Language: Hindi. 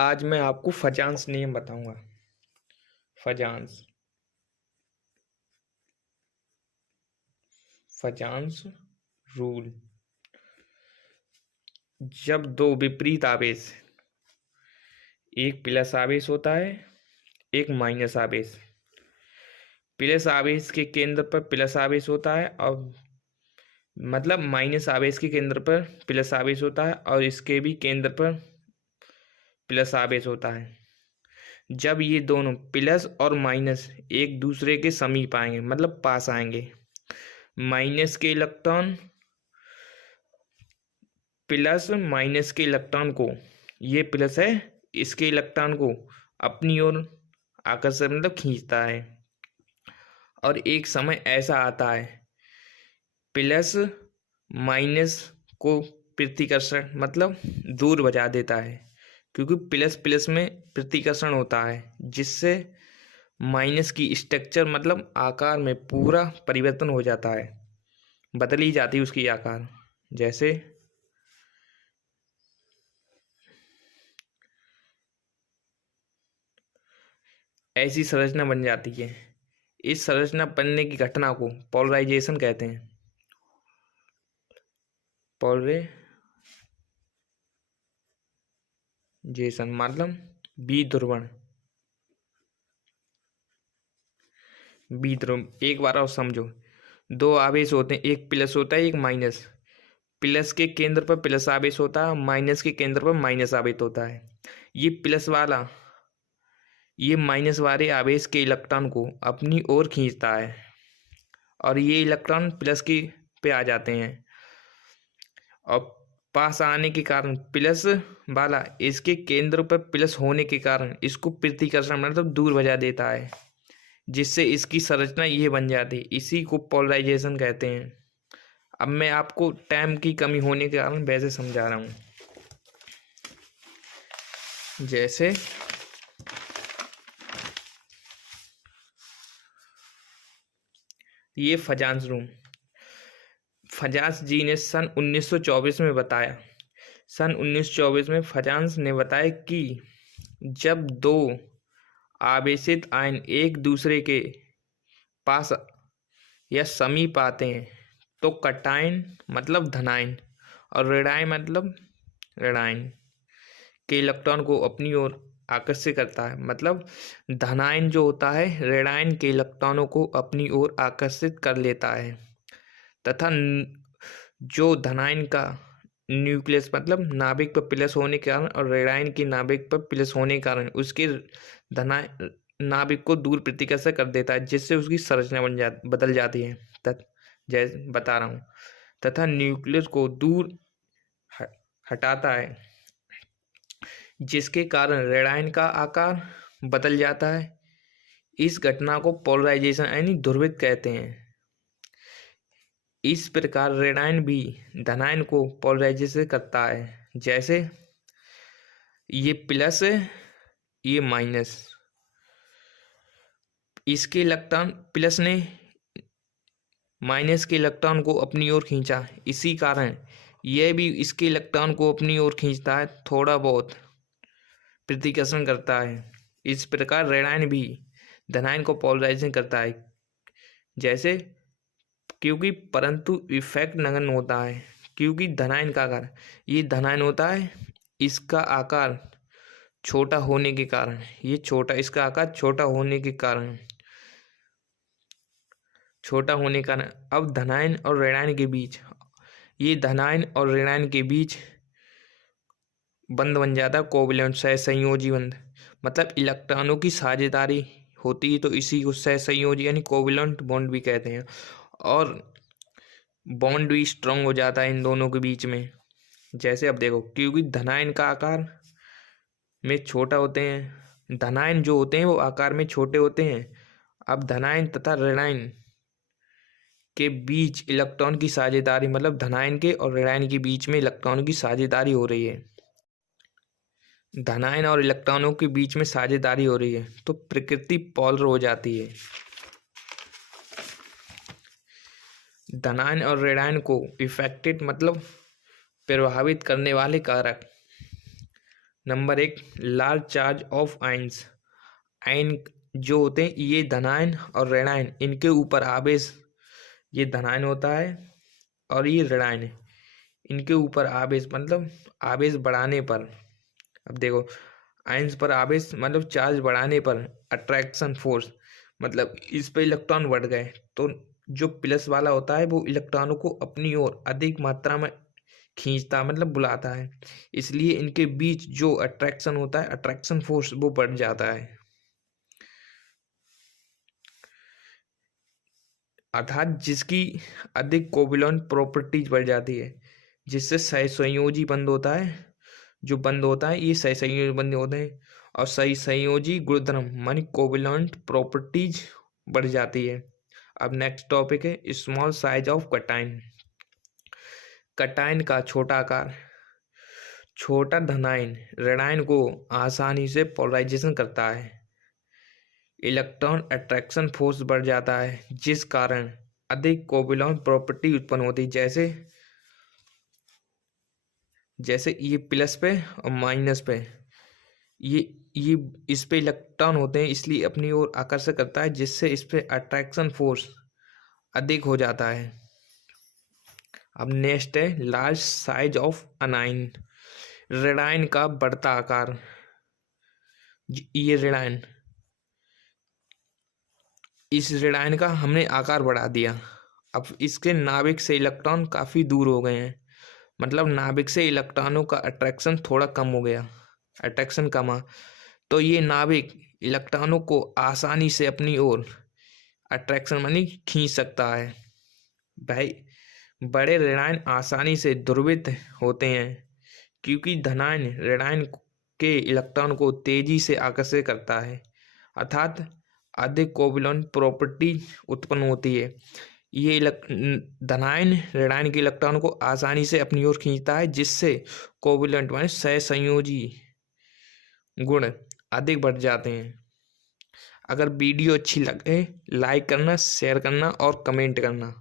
आज मैं आपको फजांस नियम बताऊंगा। Fajans Fajans rule. जब दो विपरीत आवेश, एक प्लस आवेश होता है, एक माइनस आवेश। प्लस आवेश के केंद्र पर प्लस आवेश होता है और मतलब माइनस आवेश के केंद्र पर प्लस आवेश होता है और इसके भी केंद्र पर प्लस आवेश होता है। जब ये दोनों प्लस और माइनस एक दूसरे के समीप आएंगे मतलब पास आएंगे, माइनस के इलेक्ट्रॉन प्लस माइनस के इलेक्ट्रॉन को, ये प्लस है, इसके इलेक्ट्रॉन को अपनी ओर आकर्षण मतलब खींचता है। और एक समय ऐसा आता है प्लस माइनस को प्रतिकर्षण मतलब दूर भजा देता है, क्योंकि प्लस प्लस में प्रतिकर्षण होता है जिससे माइनस की स्ट्रक्चर मतलब आकार में पूरा परिवर्तन हो जाता है, बदली जाती है उसकी आकार। जैसे ऐसी संरचना बन जाती है। इस संरचना बनने की घटना को पोलराइजेशन कहते हैं। पोलराइजेशन मतलब विध्रुवण। एक बार और समझो, दो आवेश होते हैं, एक प्लस होता है, एक माइनस। प्लस के केंद्र पर प्लस आवेश होता है, माइनस के केंद्र पर माइनस आवेश होता है। ये माइनस वाले आवेश के इलेक्ट्रॉन को अपनी ओर खींचता है और ये इलेक्ट्रॉन प्लस की पे आ जाते हैं और पास आने के कारण प्लस वाला इसके केंद्र पर प्लस होने के कारण इसको प्रतिकर्षण मतलब दूर भजा देता है, जिससे इसकी संरचना ये बन जाती है। इसी को पोलराइजेशन कहते हैं। अब मैं आपको टाइम की कमी होने के कारण वैसे समझा रहा हूँ। जैसे ये फजांस जी ने सन 1924 में बताया। सन 1924 में फजांस ने बताया कि जब दो आवेशित आयन एक दूसरे के पास या समीप आते हैं तो कटायन मतलब धनायन और ऋणायन मतलब ऋणायन के इलेक्ट्रॉन को अपनी ओर आकर्षित करता है। मतलब धनायन जो होता है ऋणायन के इलेक्ट्रॉनों को अपनी ओर आकर्षित कर लेता है, तथा जो धनायन का न्यूक्लियस मतलब नाभिक पर प्लस होने के कारण और ऋणायन की नाभिक पर प्लस होने के कारण उसके नाभिक को दूर प्रतिकर्षण कर देता है, जिससे उसकी संरचना बदल जाती है। जैसे बता रहा हूँ, तथा न्यूक्लियस को दूर हटाता है, जिसके कारण ऋणायन का आकार बदल जाता है। इस घटना को पोलराइजेशन यानी ध्रुवित कहते हैं। इस प्रकार ऋणायन भी धनायन को पोलराइजेशन करता है। जैसे ये प्लस है, ये माइनस, इसके इलेक्ट्रॉन प्लस ने माइनस के इलेक्ट्रॉन को अपनी ओर खींचा, इसी कारण यह भी इसके इलेक्ट्रॉन को अपनी ओर खींचता है, थोड़ा बहुत प्रतिकर्षण करता है। इस प्रकार ऋणायन भी धनायन को पोलराइजेशन करता है। जैसे क्योंकि परंतु इफेक्ट नगण्य होता है, क्योंकि धनायन का आकार, ये धनायन होता है, इसका आकार छोटा होने के कारण, इसका आकार छोटा होने के कारण अब धनायन और ऋणायन के बीच, ये धनायन और ऋणायन के बीच बंध बन जाता है कोवैलेंट सहसंयोजी बंध। मतलब इलेक्ट्रॉनों की साझेदारी होती है तो इसी को सहसंयोजी यानी कोवैलेंट बॉन्ड भी कहते हैं, और बॉन्ड भी स्ट्रांग हो जाता है इन दोनों के बीच में। जैसे अब देखो, क्योंकि धनायन का आकार में छोटा होते हैं, धनायन जो होते हैं वो आकार में छोटे होते हैं। अब धनायन तथा ऋणायन के बीच इलेक्ट्रॉन की साझेदारी, मतलब धनायन के और ऋणायन के बीच में इलेक्ट्रॉनों की साझेदारी हो रही है। धनायन और इलेक्ट्रॉनों के बीच में साझेदारी हो रही है तो प्रकृति पोलर हो जाती है। धनायन और ऋणायन को इफेक्टेड मतलब प्रभावित करने वाले कारक number 1, large charge of ions. Ion जो होते हैं ये धनायन और ऋणायन, इनके ऊपर आवेश, ये धनायन होता है और ये ऋणायन है, इनके ऊपर आवेश मतलब आवेश बढ़ाने पर, अब देखो आयन्स पर आवेश मतलब चार्ज बढ़ाने पर अट्रैक्शन फोर्स, मतलब इस पे इलेक्ट्रॉन बढ़ गए तो जो प्लस वाला होता है वो इलेक्ट्रॉनों को अपनी ओर अधिक मात्रा में खींचता मतलब बुलाता है, इसलिए इनके बीच जो अट्रैक्शन होता है, अट्रैक्शन फोर्स, वो बढ़ जाता है। अर्थात जिसकी अधिक कोवलेंट प्रॉपर्टीज बढ़ जाती है, जिससे सहसंयोजी बंध होता है, जो बंध होता है ये सहसंयोजी बंध होते हैं, और सहसंयोजी गुणधर्म मानी कोवलेंट प्रॉपर्टीज बढ़ जाती है। अब नेक्स्ट टॉपिक है स्मॉल साइज ऑफ कटाइन। कटाइन का छोटा आकार। छोटा धनायन ऋणायन को आसानी से पोलराइजेशन करता है, इलेक्ट्रॉन अट्रैक्शन फोर्स बढ़ जाता है, जिस कारण अधिक कोवलेंट प्रॉपर्टी उत्पन्न होती है, जैसे ये प्लस पे और माइनस पे, ये इस पे इलेक्ट्रॉन होते हैं इसलिए अपनी ओर आकर्षण करता है, जिससे इस पे अट्रैक्शन फोर्स अधिक हो जाता है। अब नेक्स्ट है लार्ज साइज ऑफ अनाइन। ऋणायन का बढ़ता आकार। ये ऋणायन, इस ऋणायन का हमने आकार बढ़ा दिया, अब इसके नाभिक से इलेक्ट्रॉन काफ़ी दूर हो गए हैं, मतलब नाभिक से इलेक्ट्रॉनों का अट्रैक्शन थोड़ा कम हो गया, अट्रैक्शन कमा, तो ये नाभिक इलेक्ट्रॉनों को आसानी से अपनी ओर अट्रैक्शन मानी खींच सकता है। भाई बड़े ऋणायन आसानी से ध्रुवित होते हैं क्योंकि धनायन ऋणायन के इलेक्ट्रॉन को तेजी से आकर्षित करता है, अर्थात अधिक कोवलेंट प्रॉपर्टी उत्पन्न होती है। ये धनायन ऋणायन के इलेक्ट्रॉन को आसानी से अपनी ओर खींचता है, जिससे कोवलेंट माने सहसंयोजी गुण अधिक बढ़ जाते हैं। अगर वीडियो अच्छी लगे लाइक करना, शेयर करना और कमेंट करना।